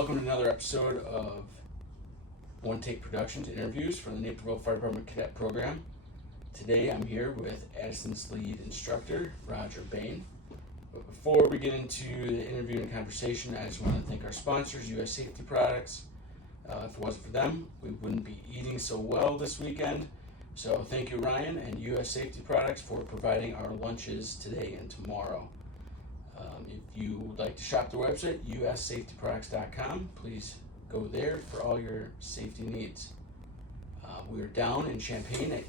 Welcome to another episode of One Take Productions interviews for the Naperville Fire Department Cadet Program. Today I'm here with Addison's lead instructor, Roger Bayne. But before we get into the interview and conversation, I just want to thank our sponsors, U.S. Safety Products. If it wasn't for them, we wouldn't be eating so well this weekend. So thank you, Ryan and U.S. Safety Products, for providing our lunches today and tomorrow. If you would like to shop their website, ussafetyproducts.com, please go there for all your safety needs. We are down in Champaign at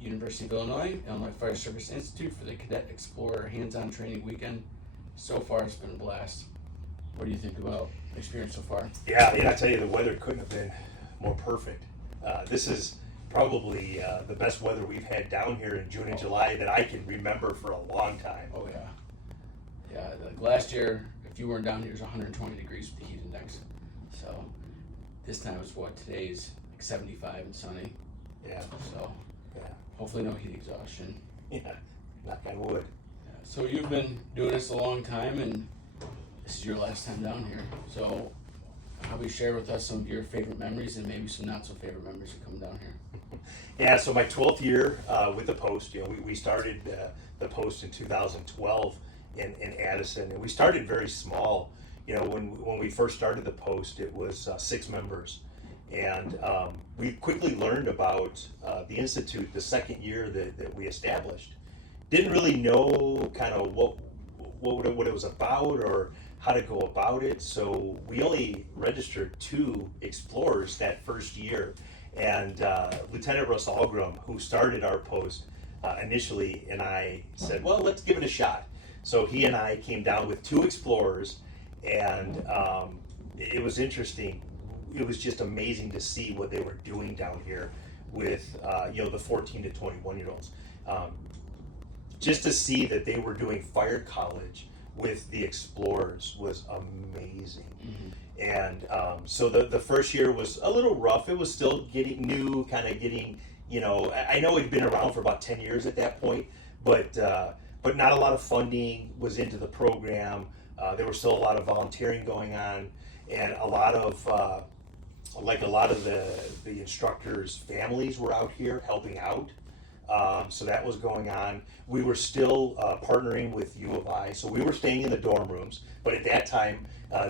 University of Illinois Fire Service Institute for the Cadet Explorer hands-on training weekend. So far, it's been a blast. What do you think about the experience so far? Yeah, I tell you, the weather couldn't have been more perfect. This is probably the best weather we've had down here in June and July that I can remember for a long time. Oh, yeah. Yeah, like last year, if you weren't down here, it was 120 degrees with the heat index. So this time it's today's like 75 and sunny. Yeah. So yeah, hopefully no heat exhaustion. Yeah, knock on wood. Yeah. So you've been doing this a long time, and this is your last time down here. So probably share with us some of your favorite memories and maybe some not so favorite memories of coming down here. Yeah, so my 12th year with the post, we started the post in 2012 in Addison, and we started very small. When we first started the post, it was 6 members, and we quickly learned about the Institute the second year that we established. Didn't really know kind of what it was about or how to go about it, so we only registered 2 explorers that first year. And Lieutenant Russ Algram, who started our post initially, and I said, well, let's give it a shot. So he and I came down with 2 explorers, and it was interesting. It was just amazing to see what they were doing down here with the 14 to 21 year olds. Just to see that they were doing fire college with the explorers was amazing. Mm-hmm. And so the first year was a little rough. It was still getting new, kind of getting, I know it'd been around for about 10 years at that point, but not a lot of funding was into the program. There was still a lot of volunteering going on, and a lot of the instructors' families were out here helping out. So that was going on. We were still partnering with U of I, so we were staying in the dorm rooms, but at that time,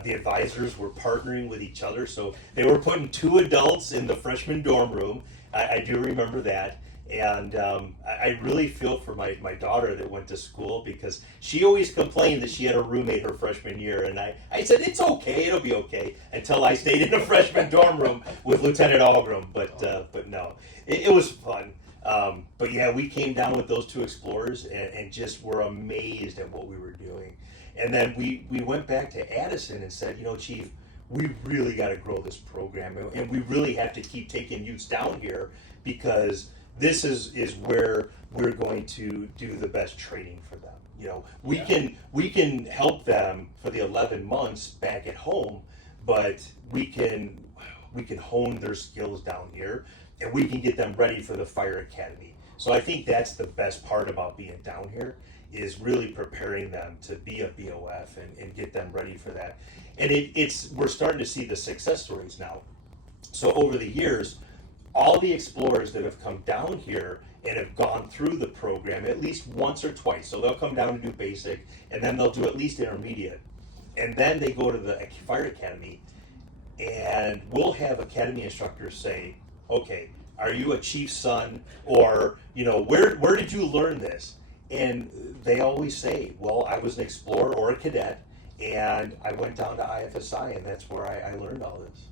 the advisors were partnering with each other, so they were putting 2 adults in the freshman dorm room. I do remember that, and I really feel for my daughter that went to school, because she always complained that she had a roommate her freshman year, and I said, it's okay, it'll be okay, until I stayed in the freshman dorm room with Lieutenant Algram, but no, it was fun. But yeah, we came down with those 2 explorers and just were amazed at what we were doing. And then we went back to Addison and said, Chief, we really got to grow this program, and we really have to keep taking youths down here, because this is where we're going to do the best training for them. We can help them for the 11 months back at home, but we can hone their skills down here, and we can get them ready for the fire academy. So I think that's the best part about being down here, is really preparing them to be a BOF and get them ready for that. And we're starting to see the success stories now. So over the years, all the explorers that have come down here and have gone through the program at least once or twice, so they'll come down and do basic, and then they'll do at least intermediate, and then they go to the fire academy, and we'll have academy instructors say, okay, are you a chief's son, or where did you learn this? And they always say, well, I was an explorer or a cadet, and I went down to IFSI, and that's where I learned all this.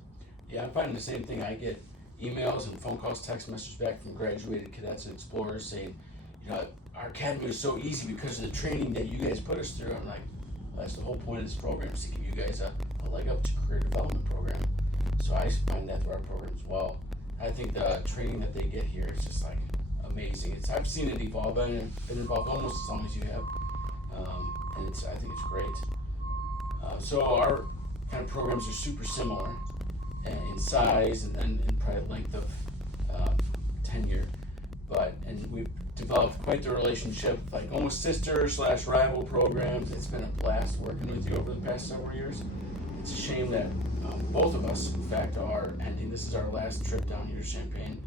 Yeah, I'm finding the same thing. I get emails and phone calls, text messages back from graduated cadets and explorers saying, our academy was so easy because of the training that you guys put us through. I'm like, well, that's the whole point of this program, is to give you guys a leg up to career development program. So I find that through our program as well. I think the training that they get here is just like amazing. I've seen it evolve. I've been involved almost as long as you have, and I think it's great. So our kind of programs are super similar in size and probably length of tenure, and we've developed quite the relationship, like almost sister/rival programs. It's been a blast working with you over the past several years. It's a shame that both of us, in fact, are ending. This is our last trip down here to Champaign.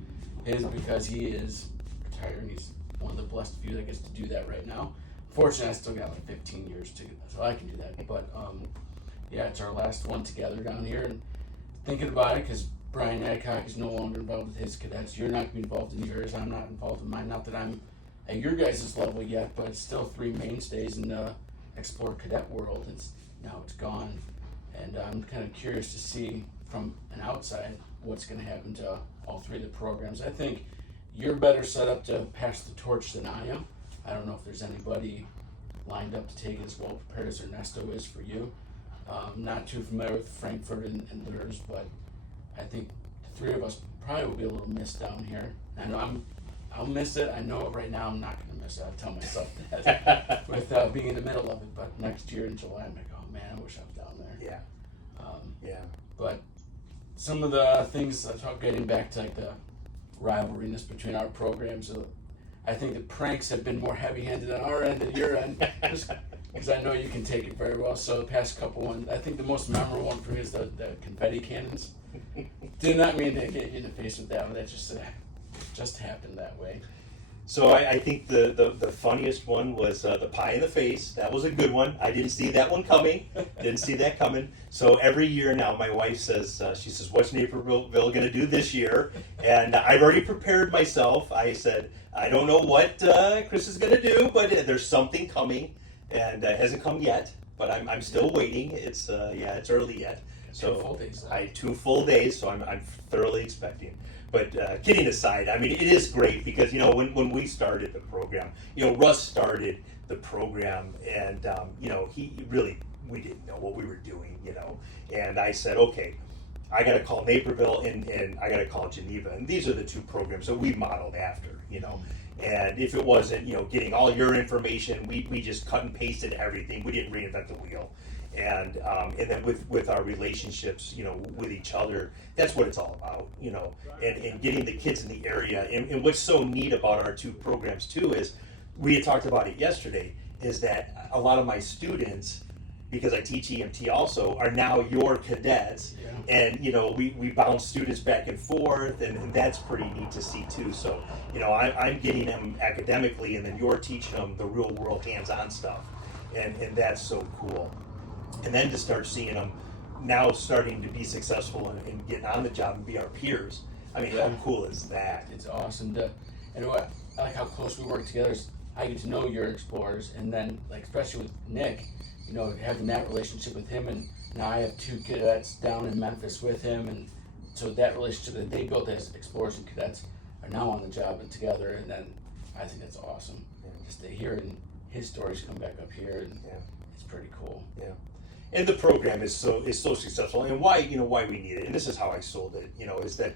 His because he is retiring. He's one of the blessed few that gets to do that right now. Fortunately, I still got like 15 years to, so I can do that. But yeah, it's our last one together down here. And thinking about it, because Brian Adcock is no longer involved with his cadets. You're not going to be involved in yours. I'm not involved in mine. Not that I'm at your guys' level yet, but it's still three mainstays in the Explore Cadet world. Now it's gone. And I'm kind of curious to see from an outside what's going to happen to all three of the programs. I think you're better set up to pass the torch than I am. I don't know if there's anybody lined up to take it as well prepared as Ernesto is for you. Not too familiar with Frankfurt and theirs, but I think the three of us probably will be a little missed down here. I know I'll miss it. I know right now I'm not going to miss it. I tell myself that with being in the middle of it. But next year in July, I'm like, oh man, I wish I was down there. Yeah. Yeah. But some of the things I talk getting back to like the rivalryness between our programs. I think the pranks have been more heavy-handed on our end than your end, because I know you can take it very well. So the past couple ones, I think the most memorable one for me is the confetti cannons. Did not mean to get you in the face with that one. That just happened that way. So I think the funniest one was the pie in the face. That was a good one. I didn't see that one coming. Didn't see that coming. So every year now, my wife says, she says, what's Naperville going to do this year? And I've already prepared myself. I said, I don't know what Chris is going to do, but there's something coming, and it hasn't come yet. But I'm still waiting. It's it's early yet. So 2 full days. 2 full days. So I'm thoroughly expecting. But kidding aside, I mean, it is great because, when we started the program, Russ started the program and, we didn't know what we were doing, and I said, okay, I got to call Naperville and I got to call Geneva. And these are the 2 programs that we modeled after, and if it wasn't, getting all your information, we just cut and pasted everything. We didn't reinvent the wheel. And then with our relationships, with each other, that's what it's all about, and getting the kids in the area. And what's so neat about our 2 programs too is, we had talked about it yesterday, is that a lot of my students, because I teach EMT also, are now your cadets. Yeah. And, we bounce students back and forth, and that's pretty neat to see too. So, I'm getting them academically, and then you're teaching them the real world hands-on stuff. And that's so cool. And then to start seeing them now starting to be successful and getting on the job and be our peers. I mean, how cool is that? It's awesome. And what I like how close we work together is I get to know your explorers, and then like especially with Nick, having that relationship with him, and now I have 2 cadets down in Memphis with him, and so that relationship that they built as explorers and cadets are now on the job and together, and then I think that's awesome. Yeah. Just to hear his stories come back up here, and it's pretty cool. Yeah. And the program is so successful, and why we need it, and this is how I sold it, is that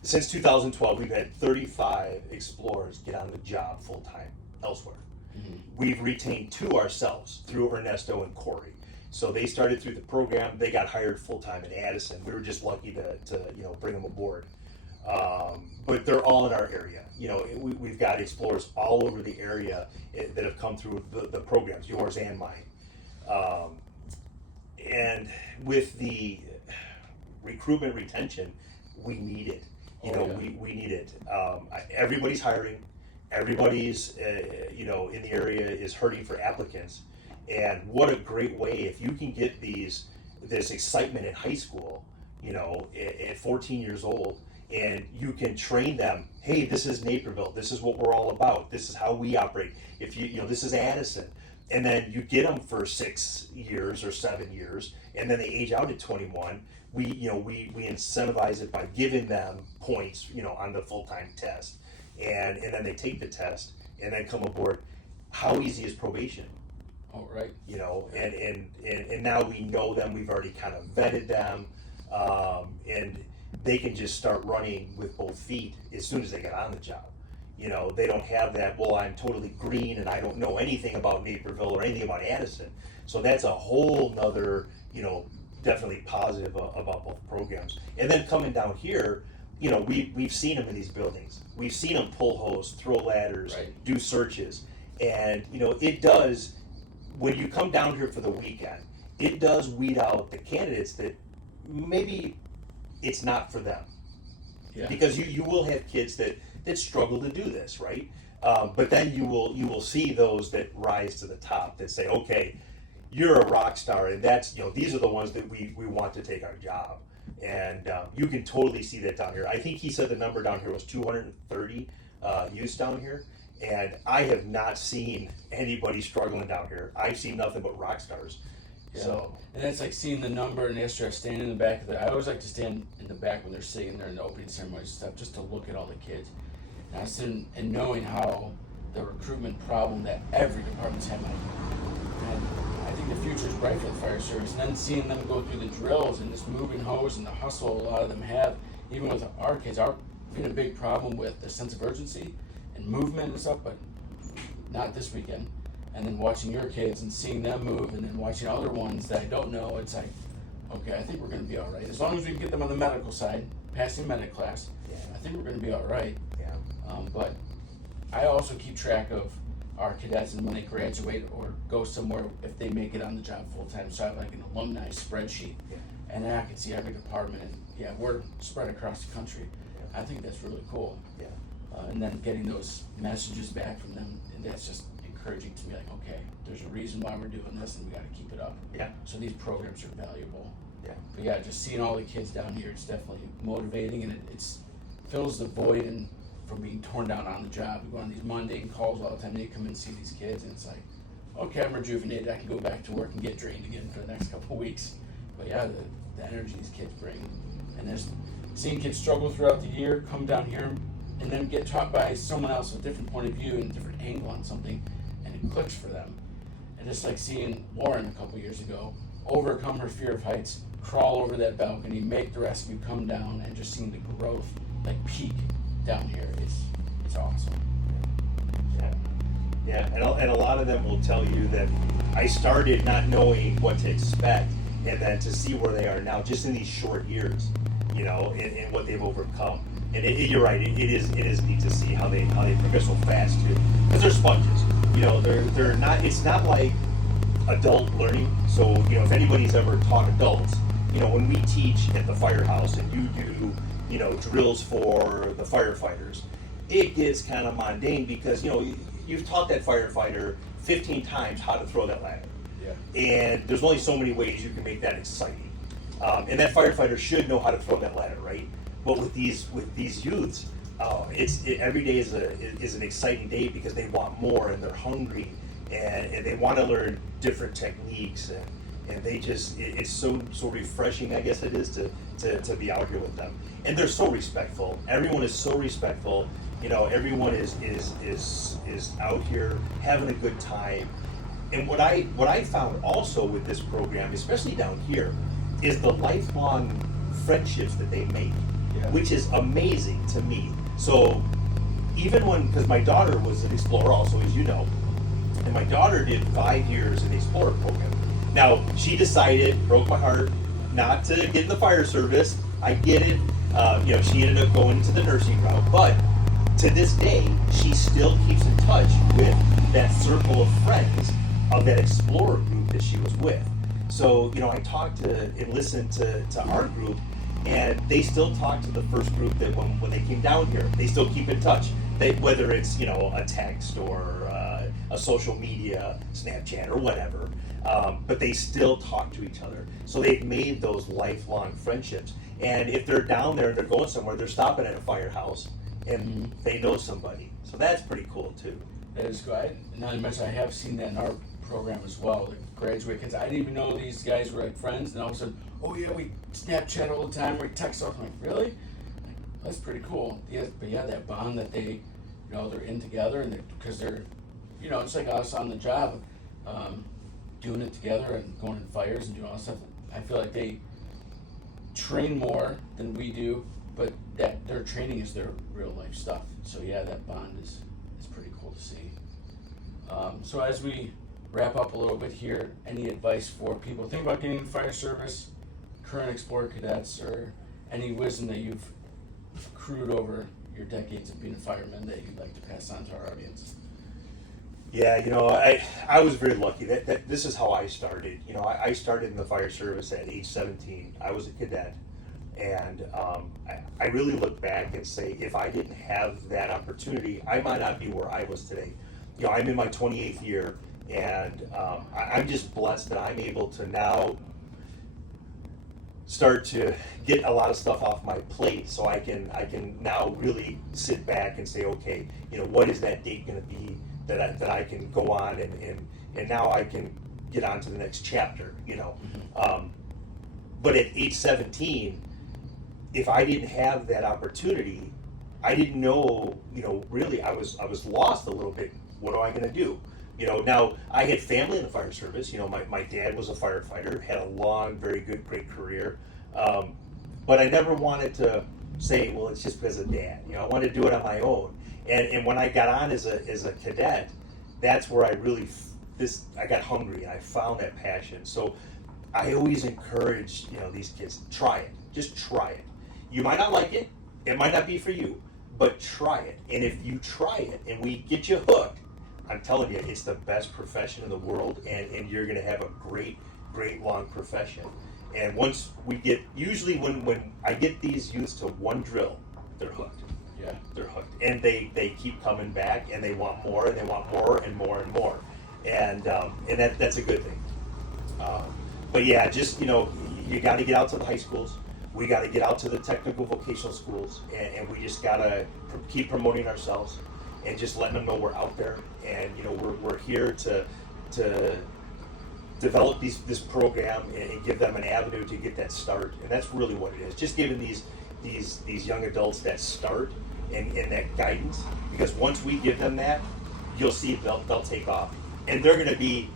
since 2012 we've had 35 explorers get on the job full time elsewhere. Mm-hmm. We've retained 2 ourselves through Ernesto and Corey. So they started through the program, they got hired full time in Addison. We were just lucky to bring them aboard. But they're all in our area. We've got explorers all over the area that have come through the programs, yours and mine. And with the recruitment retention, we need it. We need it. Everybody's hiring. Everybody's, in the area is hurting for applicants. And what a great way if you can get this excitement in high school, at 14 years old, and you can train them. Hey, this is Naperville. This is what we're all about. This is how we operate. If this is Addison. And then you get them for 6 years or 7 years, and then they age out at 21. We incentivize it by giving them points, on the full-time test, and then they take the test and then come aboard. How easy is probation? Oh, right. And now we know them. We've already kind of vetted them, and they can just start running with both feet as soon as they get on the job. They don't have that, well, I'm totally green and I don't know anything about Naperville or anything about Addison. So that's a whole nother, definitely positive about both programs. And then coming down here, we've seen them in these buildings. We've seen them pull hose, throw ladders, right, do searches. And, it does, when you come down here for the weekend, it does weed out the candidates that maybe it's not for them. Yeah. Because you will have kids that struggle to do this, right? But then you will see those that rise to the top that say, okay, you're a rock star, and that's, these are the ones that we want to take our job. And you can totally see that down here. I think he said the number down here was 230 youths down here, and I have not seen anybody struggling down here. I've seen nothing but rock stars. Yeah. So, and that's like seeing the number and extra standing in the back of the. I always like to stand in the back when they're sitting there in the opening ceremony and stuff, just to look at all the kids. And I sitting and knowing how the recruitment problem that every department's having. And I think the future is bright for the fire service. And then seeing them go through the drills and this moving hose and the hustle a lot of them have, even with our kids, we had a big problem with the sense of urgency and movement and stuff, but not this weekend. And then watching your kids and seeing them move, and then watching other ones that I don't know, it's like, okay, I think we're going to be all right. As long as we can get them on the medical side, passing medic class, I think we're going to be all right. yeah. But I also keep track of our cadets and when they graduate or go somewhere, if they make it on the job full time. So I have like an alumni spreadsheet, and then I can see every department. And we're spread across the country. I think that's really cool. Yeah. And then getting those messages back from them, and that's just encouraging to me, like, okay, there's a reason why we're doing this and we got to keep it up. Yeah. So these programs are valuable. Yeah. But yeah, just seeing all the kids down here, it's definitely motivating, and it's fills the void and from being torn down on the job. We go on these mundane calls all the time. They come in and see these kids, and it's like, okay, I'm rejuvenated. I can go back to work and get drained again for the next couple of weeks. But yeah, the energy these kids bring, and there's seeing kids struggle throughout the year, come down here, and then get taught by someone else with a different point of view and a different angle on something, and it clicks for them. And just like seeing Lauren a couple years ago overcome her fear of heights, crawl over that balcony, make the rescue come down, and just seeing the growth like peak down here, it's awesome. Yeah, and a lot of them will tell you that I started not knowing what to expect, and then to see where they are now, just in these short years, and what they've overcome. And you're right, it is neat to see how they progress so fast too, because they're sponges. They're not. It's not like adult learning. So if anybody's ever taught adults, when we teach at the firehouse and you do drills for the firefighters, it gets kind of mundane because you've taught that firefighter 15 times how to throw that ladder. Yeah. And there's only so many ways you can make that exciting. And that firefighter should know how to throw that ladder, right? But with these youths, every day is an exciting day because they want more and they're hungry and they want to learn different techniques and they just it's so refreshing, I guess it is, to be out here with them. And they're so respectful. Everyone is so respectful. Everyone is out here having a good time. And what I found also with this program, especially down here, is the lifelong friendships that they make, which is amazing to me. So even because my daughter was an Explorer also, as you know, and my daughter did 5 years in the Explorer program. Now, she decided, broke my heart, not to get in the fire service. I get it. She ended up going to the nursing route, but to this day, she still keeps in touch with that circle of friends of that Explorer group that she was with. So, I talked to and listened to our group, and they still talk to the first group that when they came down here, they still keep in touch. Whether it's, a text or a social media, Snapchat or whatever, but they still talk to each other. So they've made those lifelong friendships. And if they're down there and they're going somewhere, they're stopping at a firehouse and they know somebody. So that's pretty cool too. That is good. Now you mentioned I have seen that in our program as well. The graduate kids, I didn't even know these guys were like friends, and all of a sudden, oh yeah, we Snapchat all the time, we text all the time. Like, really? Like, that's pretty cool. Yeah, but yeah, that bond that they, they're in together, and because they're, it's like us on the job, doing it together and going in fires and doing all that stuff. I feel like they train more than we do, but that their training is their real life stuff. So yeah, that bond is pretty cool to see. So as we wrap up a little bit here, any advice for people thinking about getting into fire service, current Explorer cadets, or any wisdom that you've accrued over your decades of being a fireman that you'd like to pass on to our audience? Yeah, I was very lucky that this is how I started. I started in the fire service at age 17. I was a cadet. And I really look back and say, if I didn't have that opportunity, I might not be where I was today. I'm in my 28th year, and I'm just blessed that I'm able to now start to get a lot of stuff off my plate, so I can now really sit back and say, okay, what is that date going to be that I can go on and now I can get on to the next chapter. But at age 17, if I didn't have that opportunity, I didn't know, really I was lost a little bit. What am I going to do? Now I had family in the fire service. My dad was a firefighter, had a long, very good, great career. But I never wanted to say, well, it's just because of dad. I wanted to do it on my own. And when I got on as a cadet, that's where I really, I got hungry and I found that passion. So I always encourage, these kids, try it. Just try it. You might not like it. It might not be for you, but try it. And if you try it and we get you hooked, I'm telling you, it's the best profession in the world, and you're going to have a great, great long profession. And once we get, usually when I get these youths to one drill, they're hooked. Yeah. They're hooked. And they keep coming back, and they want more, and they want more, and more, and more. And that's a good thing. But yeah, just, you got to get out to the high schools. We got to get out to the technical vocational schools, and we just got to keep promoting ourselves and just letting them know we're out there. And, we're here to develop this program and give them an avenue to get that start. And that's really what it is. Just giving these young adults that start and that guidance. Because once we give them that, you'll see they'll take off. And they're going to be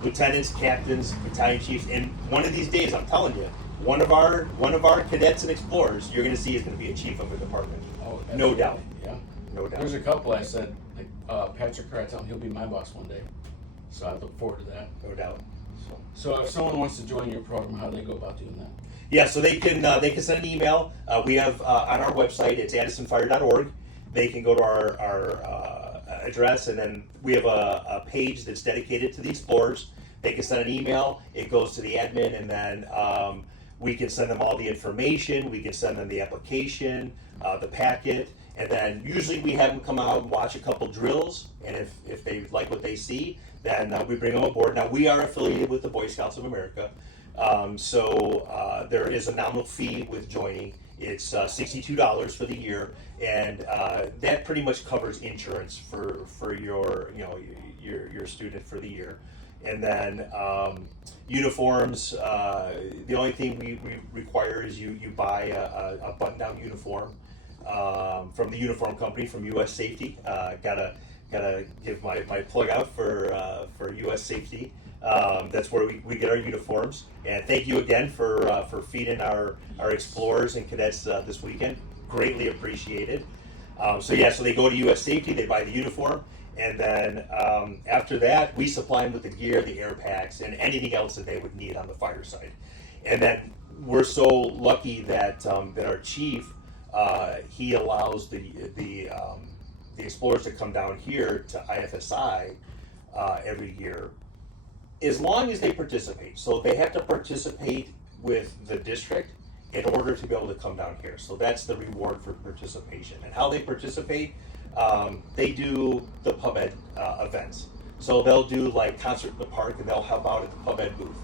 lieutenants, captains, battalion chiefs. And one of these days, I'm telling you, one of our cadets and explorers, you're going to see is going to be a chief of a department. Oh, no doubt. Yeah. No doubt. There's a couple I said, like Patrick Carr, I tell him he'll be my boss one day. So I look forward to that. No doubt. So if someone wants to join your program, how do they go about doing that? Yeah, so they can send an email. We have on our website, it's addisonfire.org. They can go to our address, and then we have a page that's dedicated to the explorers. They can send an email. It goes to the admin, and then we can send them all the information. We can send them the application, the packet, and then usually we have them come out and watch a couple drills. And if they like what they see, then we bring them aboard. Now, we are affiliated with the Boy Scouts of America, so there is a nominal fee with joining. It's $62 for the year, and that pretty much covers insurance for your student for the year. And then uniforms, the only thing we require is you buy a button-down uniform from the uniform company, from US Safety. Gotta give my plug out for US Safety. That's where we get our uniforms. And thank you again for feeding our explorers and cadets this weekend. Greatly appreciated. So they go to US Safety, they buy the uniform, and then after that, we supply them with the gear, the air packs, and anything else that they would need on the fire side. And then we're so lucky that our chief, he allows the explorers to come down here to IFSI every year, as long as they participate. So they have to participate with the district in order to be able to come down here. So that's the reward for participation. And how they participate, they do the pub ed events. So they'll do like concert in the park, and they'll help out at the pub ed booth.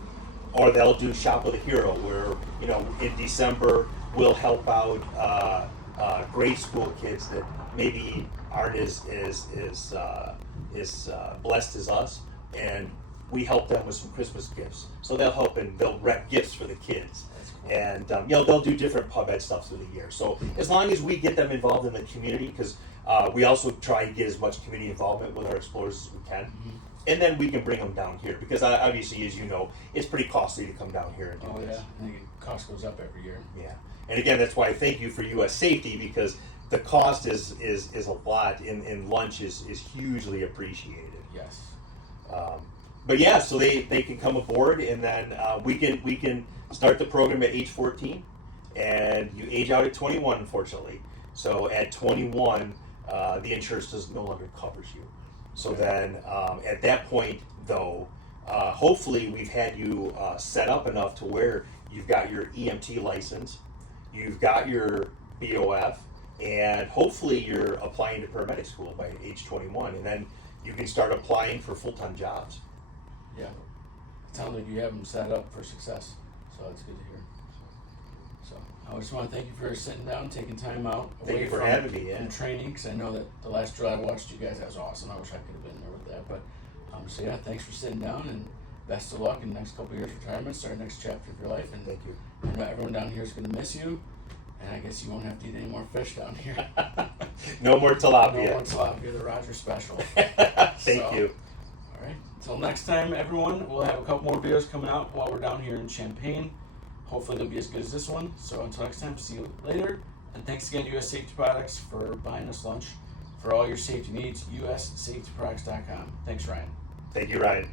Or they'll do Shop with a Hero, where in December we'll help out grade school kids that maybe aren't as blessed as us, and we help them with some Christmas gifts. So they'll help and they'll wrap gifts for the kids. And they'll do different pub ed stuff through the year. So as long as we get them involved in the community, because we also try and get as much community involvement with our explorers as we can. Mm-hmm. And then we can bring them down here, because obviously, as you know, it's pretty costly to come down here and do this. I think the cost goes up every year. Yeah, and again, that's why I thank you for US Safety, because the cost is a lot, and lunch is hugely appreciated. Yes. But yeah, so they can come aboard, and then we can start the program at age 14, and you age out at 21, unfortunately. So at 21, the insurance no longer covers you. So then at that point, though, hopefully we've had you set up enough to where you've got your EMT license, you've got your BOF, and hopefully you're applying to paramedic school by age 21, and then you can start applying for full-time jobs. Yeah. It sounds like you have them set up for success, so that's good to hear. So I just want to thank you for sitting down, taking time out Thank you for having me. Yeah. from training, because I know that the last drill I watched you guys, that was awesome. I wish I could have been there with that, but so yeah, thanks for sitting down, and best of luck in the next couple of years of retirement. Start the next chapter of your life, and Thank you. I know everyone down here is going to miss you, and I guess you won't have to eat any more fish down here. No more tilapia. No more tilapia, the Roger special. Thank you. All right. Until next time, everyone, we'll have a couple more videos coming out while we're down here in Champaign. Hopefully they'll be as good as this one. So until next time, see you later. And thanks again to US Safety Products for buying us lunch. For all your safety needs, ussafetyproducts.com. Thanks, Ryan. Thank you, Ryan.